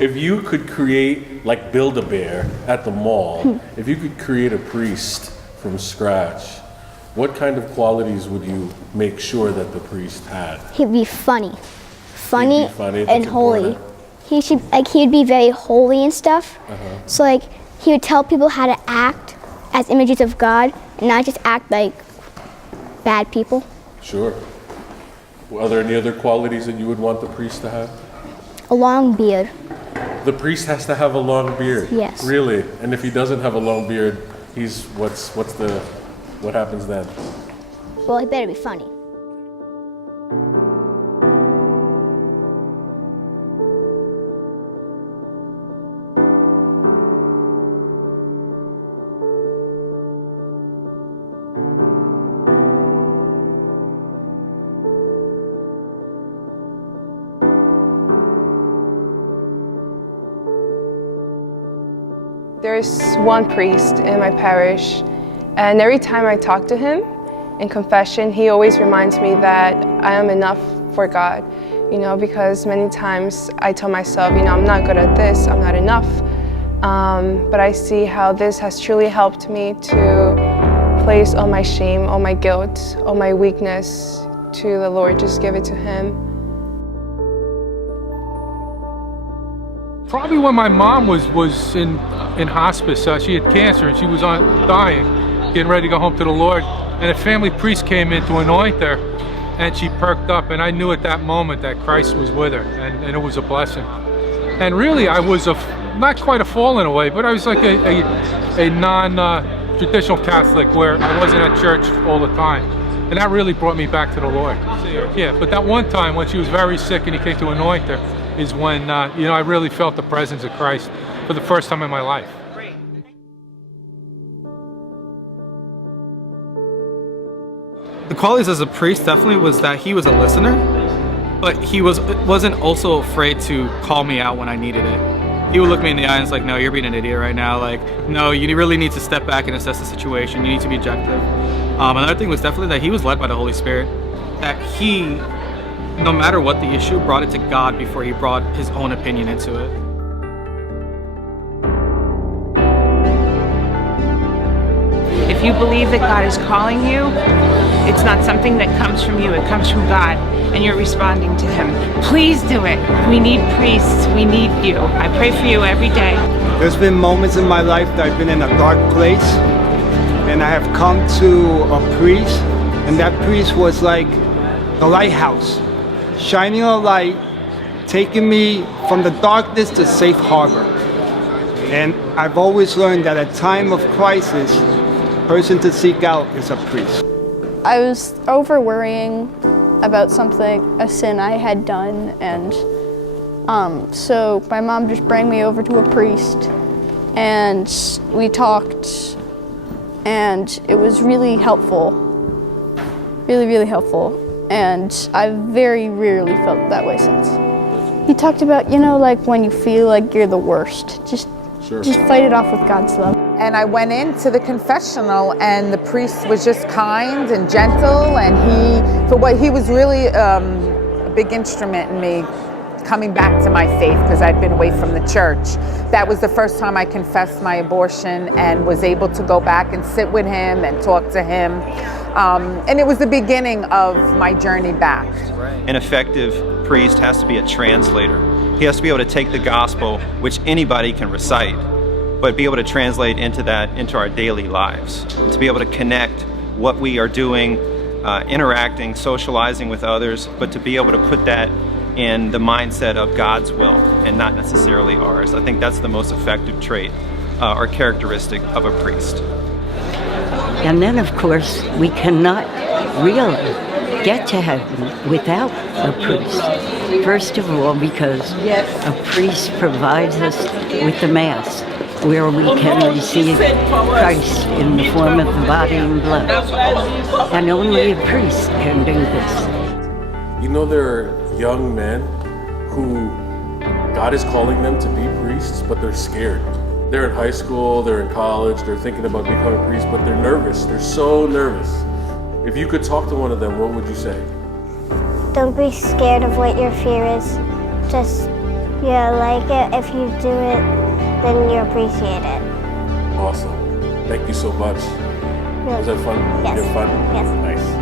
If you could create, like Build-A-Bear at the mall, if you could create a priest from scratch, what kind of qualities would you make sure that the priest had? He'd be funny. Funny, He'd be funny, and that's holy. important. He'd be very holy and stuff. So like, he would tell people how to act as images of God, and not just act like bad people. Sure. Are there any other qualities that you would want the priest to have? A long beard. The priest has to have a long beard? Yes. Really? And if he doesn't have a long beard, what happens then? Well, he better be funny. There's one priest in my parish, and every time I talk to him in confession, he always reminds me that I am enough for God, because many times I tell myself, I'm not good at this, I'm not enough. But I see how this has truly helped me to place all my shame, all my guilt, all my weakness to the Lord, just give it to him. Probably when my mom was in hospice. She had cancer and she was dying, getting ready to go home to the Lord. And a family priest came in to anoint her, and she perked up. And I knew at that moment that Christ was with her, and it was a blessing. And really, I was not quite a fallen away, but I was like a non-traditional Catholic where I wasn't at church all the time. And that really brought me back to the Lord. Yeah, but that one time when she was very sick and he came to anoint her, is when I really felt the presence of Christ for the first time in my life. The qualities as a priest definitely was that he was a listener, but he wasn't also afraid to call me out when I needed it. He would look me in the eye and was like, no, you're being an idiot right now. Like, no, you really need to step back and assess the situation. You need to be objective. Another thing was definitely that he was led by the Holy Spirit, that he, no matter what the issue, brought it to God before he brought his own opinion into it. If you believe that God is calling you, it's not something that comes from you, it comes from God, and you're responding to him. Please do it. We need priests, we need you. I pray for you every day. There's been moments in my life that I've been in a dark place, and I have come to a priest, and that priest was like the lighthouse, shining a light, taking me from the darkness to safe harbor. And I've always learned that at a time of crisis, the person to seek out is a priest. I was over worrying about a sin I had done, and so my mom just brought me over to a priest, and we talked, and it was really helpful, really, really helpful. And I've very rarely felt that way since. He talked about, like when you feel like you're the worst, just fight it off with God's love. And I went into the confessional, and the priest was just kind and gentle, and he was really a big instrument in me coming back to my faith, because I'd been away from the church. That was the first time I confessed my abortion and was able to go back and sit with him and talk to him. And it was the beginning of my journey back. An effective priest has to be a translator. He has to be able to take the gospel, which anybody can recite, but be able to translate into our daily lives. To be able to connect what we are doing, interacting, socializing with others, but to be able to put that in the mindset of God's will and not necessarily ours. I think that's the most effective trait or characteristic of a priest. And then, of course, we cannot really get to heaven without a priest. First of all, because a priest provides us with the Mass, where we can receive Christ in the form of the body and blood. And only a priest can do this. There are young men who God is calling them to be priests, but they're scared. They're in high school, they're in college, they're thinking about becoming priests, but they're nervous. They're so nervous. If you could talk to one of them, what would you say? Don't be scared of what your fear is. Just You like it. If you do it, then you appreciate it. Awesome. Thank you so much. Was that fun? Yes. You had fun? Yes. Nice.